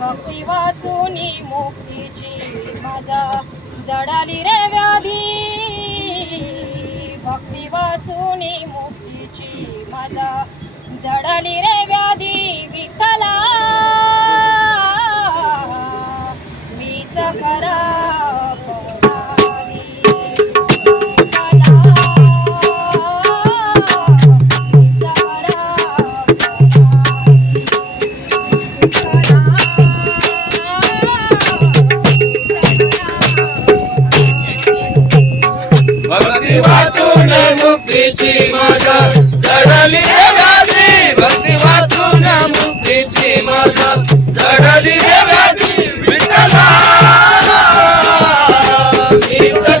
भक्ती वाचूनी मुक्तीची माझा जडाली रे व्याधी. भक्ती वाचून मुक्तीची माझा जडाली रे व्याधी. विठ्ठला. वाचून मुक्तीची माझा चढली रे गादी भक्ती वाचून मुक्तीची माझा चढली रे गादी विठला विठला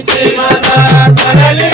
పిచ్చి మత కదలి